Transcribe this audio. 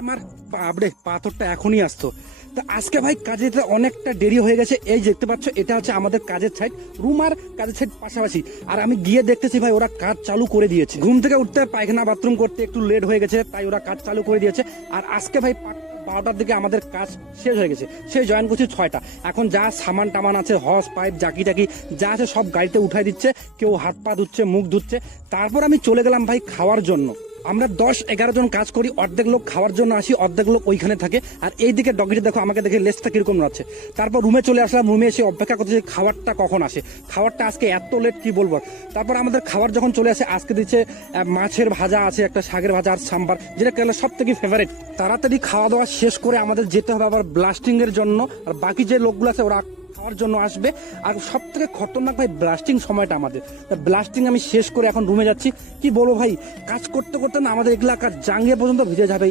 আমার বাবরে পাথরটা এখনই আসতো। তা আজকে ভাই কাজে অনেকটা দেরি হয়ে গেছে। এই দেখতে পাচ্ছ এটা হচ্ছে আমাদের কাজের সাইড, রুম আর কাজের সাইড পাশাপাশি। আর আমি গিয়ে দেখতেছি ভাই ওরা কাজ চালু করে দিয়েছে। ঘুম থেকে উঠতে পায়খানা বাথরুম করতে একটু লেট হয়ে গেছে, তাই ওরা কাজ চালু করে দিয়েছে। আর আজকে ভাই 12টার দিকে আমাদের কাজ শেষ হয়ে গেছে। সেই জয়েন করছি 6টা। এখন যা সামান টামান আছে, হস পাইপ জাকি টাকি যা আছে সব গাড়িতে উঠাই দিচ্ছে, কেউ হাত পা ধুচ্ছে, মুখ ধুচ্ছে। তারপর আমি চলে গেলাম ভাই খাওয়ার জন্য। আমরা 10-11 জন কাজ করি, অর্ধেক লোক খাওয়ার জন্য আসি, অর্ধেক লোক ওইখানে থাকে। আর এইদিকে ডগিটা দেখো, আমাকে দেখে লেজটা কিরকম রাখছে। তারপর রুমে চলে আসলাম, রুমে এসে অপেক্ষা করতে যে খাবারটা কখন আসে। খাবারটা আজকে এত লেট কি বলবো। তারপর আমাদের খাবার যখন চলে আসে, আজকে দিচ্ছে মাছের ভাজা আছে, একটা শাকের ভাজা আর সাম্বার, যেটা কেরালার সব থেকে ফেভারিট। তাড়াতাড়ি খাওয়া দাওয়া শেষ করে আমাদের যেতে হবে আবার ব্লাস্টিং এর জন্য। আর বাকি যে লোকগুলো আছে ওরা খাওয়ার জন্য আসবে। আর সব থেকে খতরনাক ভাই ব্লাস্টিং সময়টা আমাদের। ব্লাস্টিং আমি শেষ করে এখন রুমে যাচ্ছি। কি বলবো ভাই, কাজ করতে করতে না আমাদের এলাকার জাঙ্গিয়া পর্যন্ত ভিজে যাবে।